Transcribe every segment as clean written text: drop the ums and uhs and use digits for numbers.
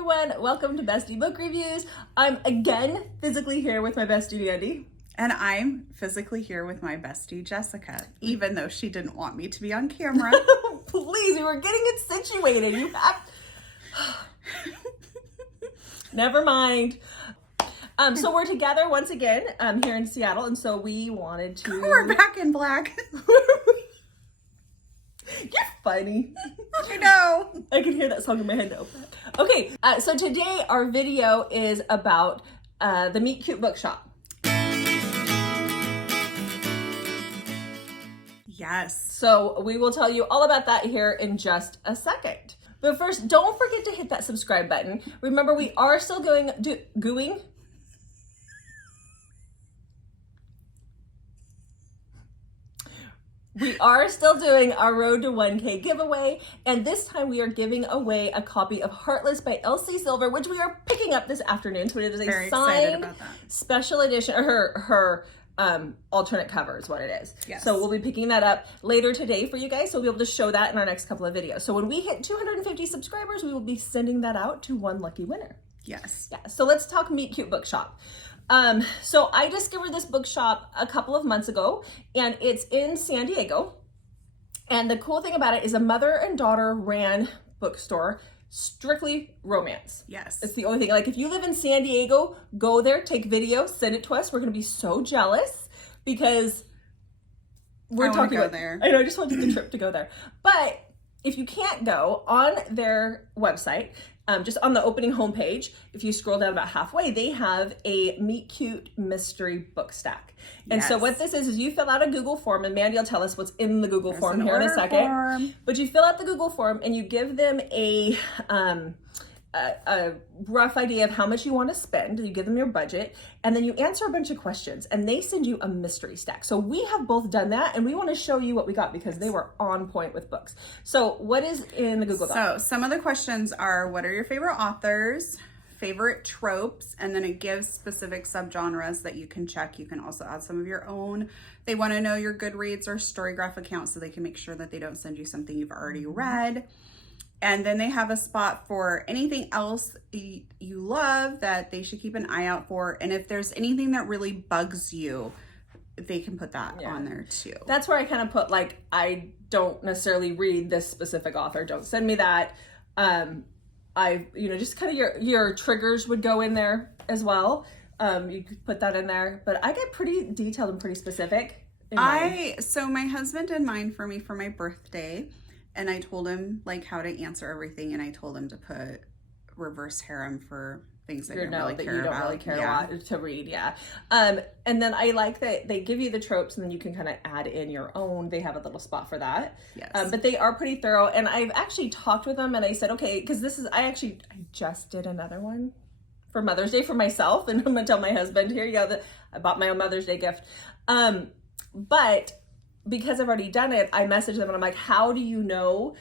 everyone, welcome to Bestie Book Reviews. I'm again physically here with my bestie Mandy. And I'm physically here with my bestie Jessica, even though she didn't want me to be on camera. Please, we were getting it situated. You have... Never mind. So we're together once again here in Seattle, and so we wanted to... We're back in black. You're funny. I know. I can hear that song in my head now. Okay, so today our video is about the Meet Cute Bookshop. Yes. So we will tell you all about that here in just a second. But first, don't forget to hit that subscribe button. Remember, we are still gooing. We are still doing our Road to 1K giveaway, and this time we are giving away a copy of Heartless by Elsie Silver, which we are picking up this afternoon. So it is a signed special edition, or her alternate cover is what it is. Yes. So we'll be picking that up later today for you guys, so we'll be able to show that in our next couple of videos. So when we hit 250 subscribers, we will be sending that out to one lucky winner. Yes. Yeah. So let's talk Meet Cute Bookshop. So I discovered this bookshop a couple of months ago, and it's in San Diego. And the cool thing about it is a mother and daughter ran bookstore, strictly romance. Yes. It's the only thing. Like, if you live in San Diego, go there, take video, send it to us. We're going to be so jealous because we're talking about there. I know, I just want to take the trip to go there. But if you can't go, on their website, just on the opening homepage, if you scroll down about halfway, they have a Meet Cute mystery book stack. And so what this is you fill out a Google form, and Mandy will tell us what's in the Google form here in a second. But you fill out the Google form and you give them a rough idea of how much you want to spend. You give them your budget, and then you answer a bunch of questions, and they send you a mystery stack. So we have both done that, and we want to show you what we got because they were on point with books. So what is in the Google Doc? So some of the questions are, what are your favorite authors, favorite tropes, and then it gives specific subgenres that you can check. You can also add some of your own. They want to know your Goodreads or Storygraph account so they can make sure that they don't send you something you've already read. And then they have a spot for anything else you love that they should keep an eye out for. And if there's anything that really bugs you, they can put that on there too. That's where I kind of put, like, I don't necessarily read this specific author. Don't send me that. Just kind of your triggers would go in there as well. You could put that in there. But I get pretty detailed and pretty specific. So my husband did mine for me for my birthday. And I told him like how to answer everything, and I told him to put reverse harem for things that you don't really care a lot to read. Yeah. And then I like that they give you the tropes, and then you can kind of add in your own. They have a little spot for that. Yes. But they are pretty thorough, and I've actually talked with them, and I said, okay, because I just did another one for Mother's Day for myself, and I'm gonna tell my husband, here you go, that I bought my own Mother's Day gift. But because I've already done it, I messaged them and I'm like, how do you know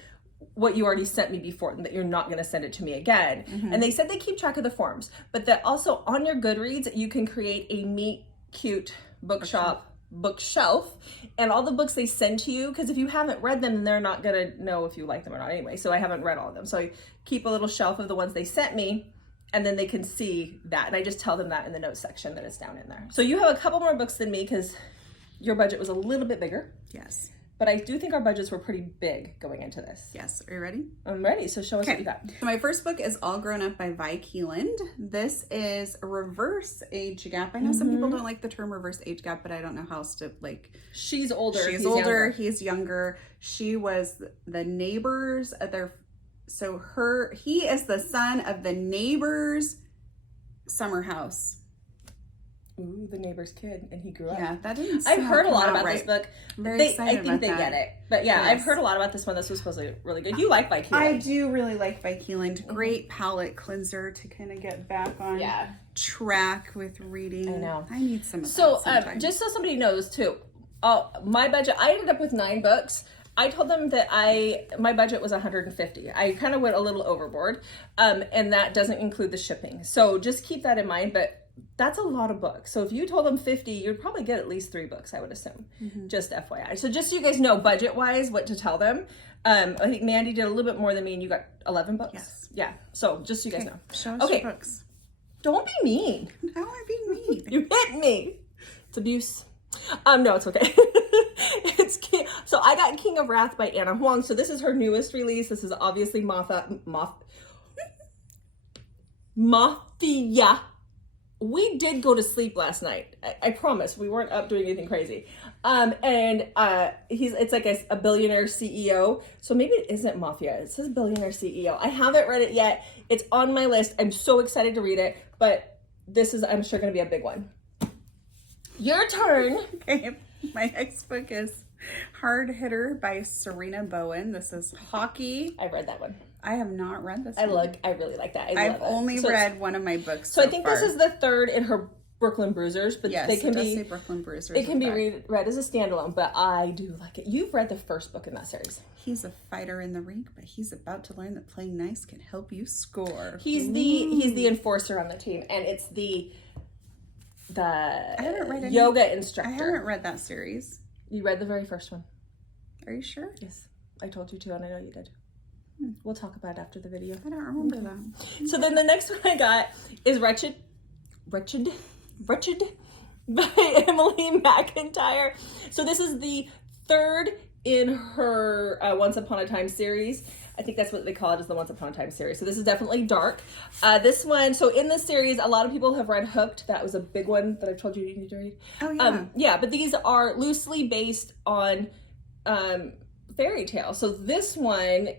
what you already sent me before and that you're not going to send it to me again? Mm-hmm. And they said they keep track of the forms, but that also on your Goodreads, you can create a Meet Cute Bookshop bookshelf, and all the books they send to you, because if you haven't read them, they're not going to know if you like them or not anyway. So I haven't read all of them. So I keep a little shelf of the ones they sent me, and then they can see that. And I just tell them that in the notes section that it's down in there. So you have a couple more books than me because your budget was a little bit bigger. Yes. But I do think our budgets were pretty big going into this. Yes. Are you ready? I'm ready. So show us what you got. So my first book is All Grown Up by Vi Keeland. This is a reverse age gap. I know some people don't like the term reverse age gap, but I don't know how else to like. She's older. She's older. He's younger. She was the neighbors of their. So he is the son of the neighbor's summer house. Ooh, the neighbor's kid, and he grew up. Yeah, that didn't. I've heard a lot about this book. I'm very excited I think they get it, but yeah, yes. I've heard a lot about this one. This was supposedly really good. You like Vi Keeland? I do really like Vi Keeland. Great palate cleanser to kind of get back on track with reading. I know. I need some of that. So, just so somebody knows too, my budget. I ended up with 9 books. I told them that my budget was $150. I kind of went a little overboard, and that doesn't include the shipping. So just keep that in mind. But that's a lot of books. So if you told them 50, you'd probably get at least 3 books, I would assume. Just FYI. So just so you guys know, budget-wise, what to tell them. I think Mandy did a little bit more than me, and you got 11 books? Yes. Yeah. So just so you guys know. Show us your books. Don't be mean. How am I being mean? You hit me. It's abuse. No, it's okay. So I got King of Wrath by Anna Huang. So this is her newest release. This is obviously Mafia. We did go to sleep last night. I promise. We weren't up doing anything crazy. It's like a billionaire CEO. So maybe it isn't Mafia. It says billionaire CEO. I haven't read it yet. It's on my list. I'm so excited to read it. But this is, I'm sure, going to be a big one. Your turn. Okay. My next book is Hard Hitter by Serena Bowen. This is hockey. I read that one. I have not read this I one. really like that. I've only read one of my books so I think this is the third in her Brooklyn Bruisers, but yes, they can it does be say Brooklyn Bruisers. It can be read as a standalone, but I do like it. You've read the first book in that series. He's a fighter in the rink, but he's about to learn that playing nice can help you score. He's the enforcer on the team, and it's the I haven't read yoga instructor. I haven't read that series. You read the very first one. Are you sure? Yes, I told you to, and I know you did. We'll talk about it after the video. I don't remember that. So then the next one I got is Wretched by Emily McIntyre. So this is the third in her Once Upon a Time series. I think that's what they call it, is the Once Upon a Time series. So this is definitely dark. This one, so in this series, a lot of people have read Hooked. That was a big one that I told you need to read. Oh, yeah. Yeah, but these are loosely based on fairy tale. So this one,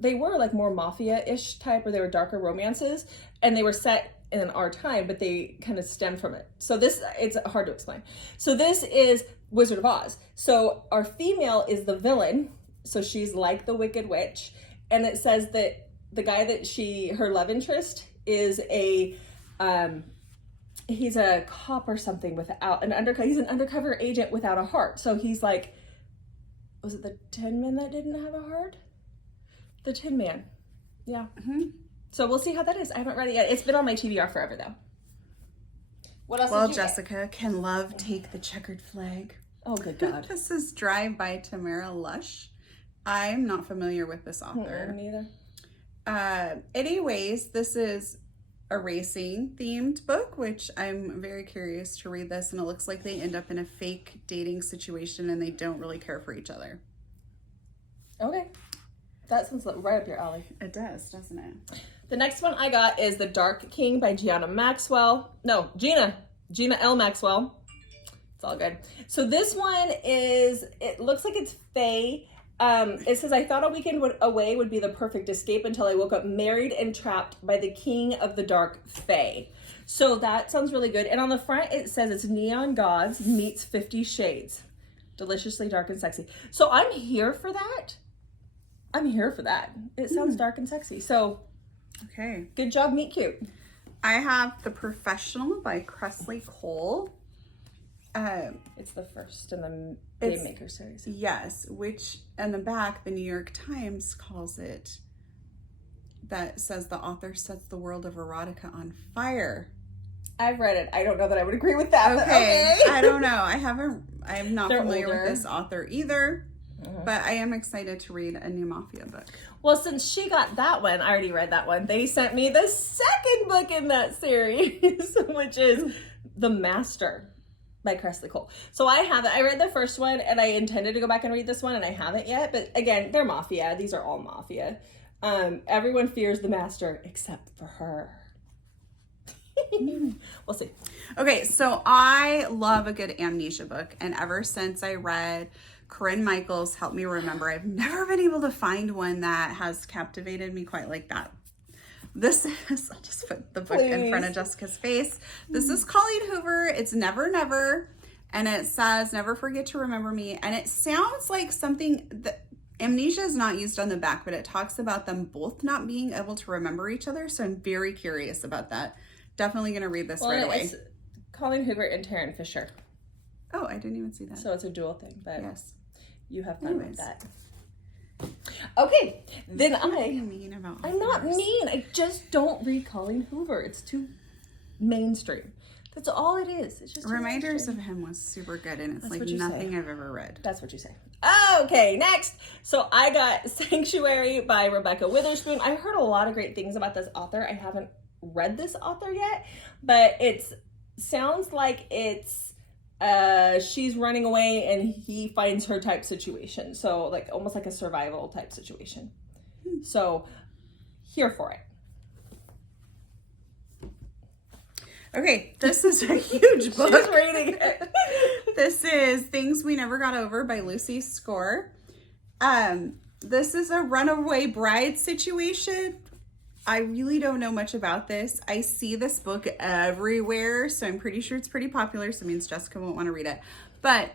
they were like more mafia-ish type, or they were darker romances, and they were set in our time, but they kind of stem from it. So this, it's hard to explain. So this is Wizard of Oz. So our female is the villain. So she's like the Wicked Witch. And it says that the guy that her love interest is he's a cop or something without he's an undercover agent without a heart. So he's like, was it the Tin Man that didn't have a heart? The Tin Man. Yeah. So we'll see how that is. I haven't read it yet. It's been on my TBR forever, though. What else? Well, Jessica, can love take the checkered flag? Oh, good God. This is Drive by Tamara Lush. I'm not familiar with this author. Me neither. Anyways, this is a racing themed book, which I'm very curious to read this. And it looks like they end up in a fake dating situation and they don't really care for each other. Okay. That sounds right up your alley. It does, doesn't it? The next one I got is The Dark King by Gina L. Maxwell. It's all good. So this one is, it looks like it's fae. It says, I thought a weekend away would be the perfect escape until I woke up married and trapped by the king of the dark fae. So that sounds really good. And on the front, it says it's Neon Gods meets 50 Shades. Deliciously dark and sexy. So I'm here for that. It sounds dark and sexy. So, okay. Good job, Meet Cute. I have The Professional by Kresley Cole. It's the first in the Game Maker series. Yes, which in the back, the New York Times calls it, that says the author sets the world of erotica on fire. I've read it. I don't know that I would agree with that. Okay. I don't know. I'm not familiar older. with this author either. But I am excited to read a new Mafia book. Well, since she got that one, I already read that one. They sent me the second book in that series, which is The Master by Kresley Cole. So I have it. I read the first one, and I intended to go back and read this one, and I haven't yet. But again, they're Mafia. These are all Mafia. Everyone fears the Master except for her. We'll see. Okay, so I love a good amnesia book, and ever since I read Corinne Michaels' Help Me Remember, I've never been able to find one that has captivated me quite like that. This is, I'll just put the book in front of Jessica's face. This is Colleen Hoover. It's Never Never, and it says, never forget to remember me. And it sounds like something that amnesia is not used on the back, but it talks about them both not being able to remember each other. So I'm very curious about that. Definitely going to read this right away. Colleen Hoover and Taryn Fisher. Oh, I didn't even see that. So it's a dual thing, but yes, you have fun with that. Okay, then I'm not mean about I'm not mean. I just don't read Colleen Hoover. It's too mainstream. That's all it is. It's just Reminders of Him was super good, and it's like nothing I've ever read. That's what you say. Okay, next. So I got Sanctuary by Rebecca Witherspoon. I heard a lot of great things about this author. I haven't read this author yet, but it sounds like it's she's running away and he finds her type situation. So like almost like a survival type situation. So here for it. Okay, this is a huge book. She's reading it. This is Things We Never Got Over by Lucy Score. This is a runaway bride situation. I really don't know much about this. I see this book everywhere, so I'm pretty sure it's pretty popular, so it means Jessica won't want to read it. But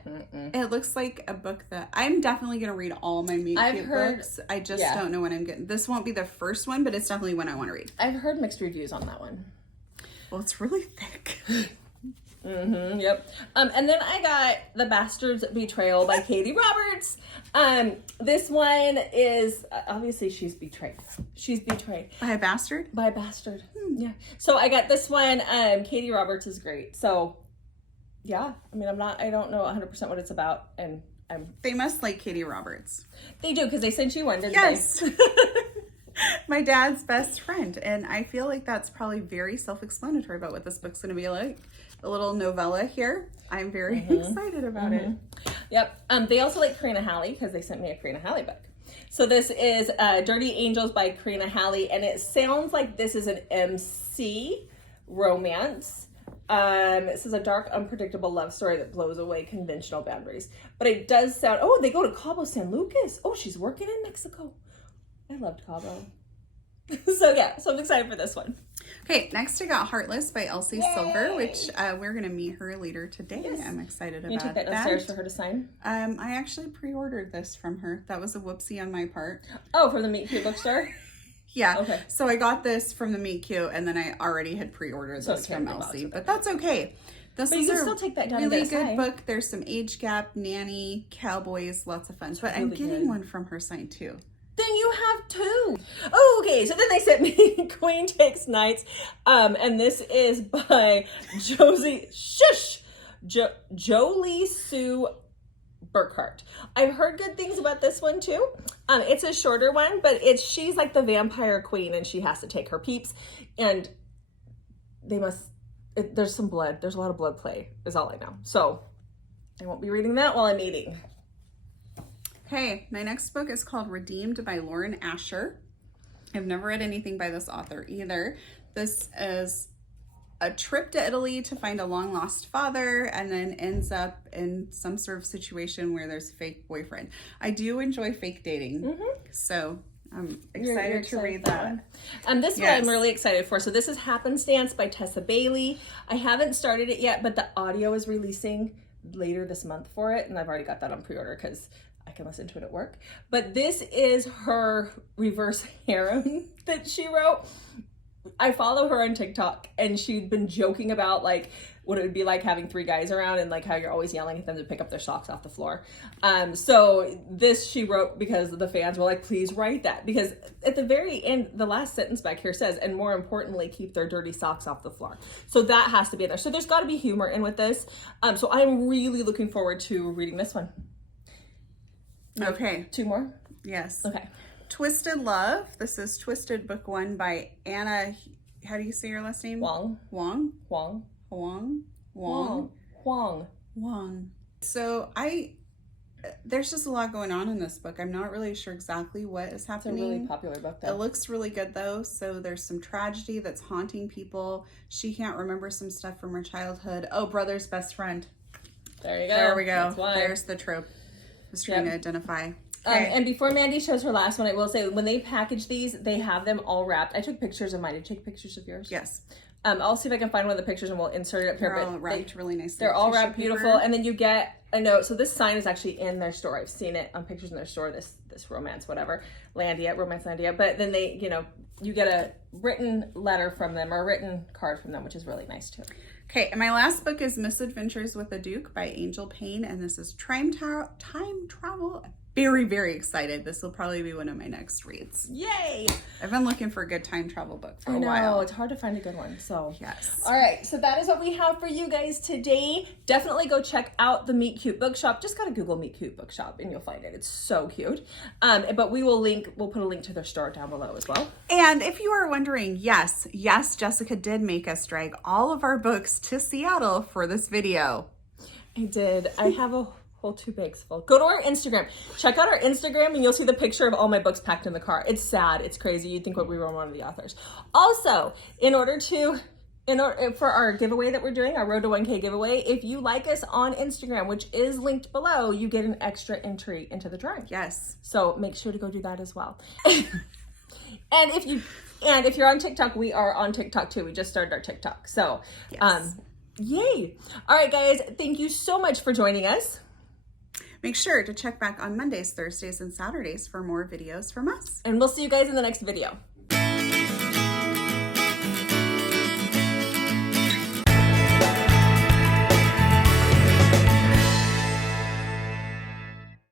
it looks like a book that I'm definitely going to read all my Meet Cute books. I just don't know when I'm getting. This won't be the first one, but it's definitely one I want to read. I've heard mixed reviews on that one. Well, it's really thick. Yep. And then I got The Bastard's Betrayal by Katie Roberts. This one is, obviously she's betrayed. She's betrayed. By a bastard? By a bastard. Yeah. So I got this one. Katie Roberts is great. So yeah, I mean, I don't know 100% what it's about, and They must like Katie Roberts. They do, because they sent you one, didn't yes. they? My dad's best friend, and I feel like that's probably very self-explanatory about what this book's going to be like. A little novella here. I'm very excited about it. Yep. They also like Karina Halley, because they sent me a Karina Halley book. So this is Dirty Angels by Karina Halley, and it sounds like this is an MC romance. This is a dark, unpredictable love story that blows away conventional boundaries. But it does sound, oh, they go to Cabo San Lucas. Oh, she's working in Mexico. I loved Cabo. So yeah, so I'm excited for this one. Okay, next I got Heartless by Elsie Silver, which we're going to meet her later today. Yes. I'm excited about that. You took that downstairs for her to sign? I actually pre-ordered this from her. That was a whoopsie on my part. Oh, from the Meet Cute bookstore? Yeah. Okay. So I got this from the Meet Cute, and then I already had pre-ordered this from Elsie, but that's okay. This is you can still take that down really good book. There's some age gap, nanny, cowboys, lots of fun. But I'm getting one from her site too. Then you have two. Oh, okay. So then they sent me Queen Takes Knights. And this is by Jolie Sue Burkhart. I've heard good things about this one too. It's a shorter one, but she's like the vampire queen and she has to take her peeps. And there's some blood. There's a lot of blood play is all I know. So I won't be reading that while I'm eating. Okay, my next book is called Redeemed by Lauren Asher. I've never read anything by this author either. This is a trip to Italy to find a long lost father and then ends up in some sort of situation where there's a fake boyfriend. I do enjoy fake dating, so I'm excited to read that. This one I'm really excited for. So this is Happenstance by Tessa Bailey. I haven't started it yet, but the audio is releasing later this month for it, and I've already got that on pre-order because I can listen to it at work. But this is her reverse harem that she wrote. I follow her on TikTok, and she'd been joking about like what it would be like having three guys around and like how you're always yelling at them to pick up their socks off the floor. So this she wrote because the fans were like, please write that, because at the very end, the last sentence back here says, and more importantly, keep their dirty socks off the floor. So that has to be in there. So there's got to be humor in with this. So I'm really looking forward to reading this one. Okay. Two more? Yes. Okay. Twisted Love. This is Twisted Book 1 by Anna. How do you say your last name? Wong. Wong? Wong. Wong? Wong. Wong. Wong. So there's just a lot going on in this book. I'm not really sure exactly what is happening. It's a really popular book though. It looks really good though. So there's some tragedy that's haunting people. She can't remember some stuff from her childhood. Oh, brother's best friend. There you go. There we go. That's why. There's the trope. I was trying to identify. Okay. And before Mandy shows her last one, I will say when they package these, they have them all wrapped. I took pictures of mine. Did you take pictures of yours? Yes. I'll see if I can find one of the pictures and we'll insert it up here. They're all wrapped really nicely. They're all wrapped beautiful. And then you get a note. So this sign is actually in their store. I've seen it on pictures in their store, this romance, whatever, Romance Landia. But then they, you get a written letter from them or a written card from them, which is really nice too. Okay, and my last book is Misadventures with a Duke by Angel Payne, and this is time travel very, very excited. This will probably be one of my next reads. Yay! I've been looking for a good time travel book for a I know, while. it's hard to find a good one, so. Yes. All right, so that is what we have for you guys today. Definitely go check out the Meet Cute Bookshop. Just gotta Google Meet Cute Bookshop and you'll find it. It's so cute. But we'll put a link to their store down below as well. And if you are wondering, yes, Jessica did make us drag all of our books to Seattle for this video. I did. I have a whole 2 bags full. Go to our Instagram. Check out our Instagram and you'll see the picture of all my books packed in the car. It's sad. It's crazy. You'd think we were one of the authors. Also, for our giveaway that we're doing, our Road to 1K giveaway, if you like us on Instagram, which is linked below, you get an extra entry into the drawing. Yes. So make sure to go do that as well. And if you're on TikTok, we are on TikTok too. We just started our TikTok. So, yes. Yay. All right, guys. Thank you so much for joining us. Make sure to check back on Mondays, Thursdays, and Saturdays for more videos from us. And we'll see you guys in the next video.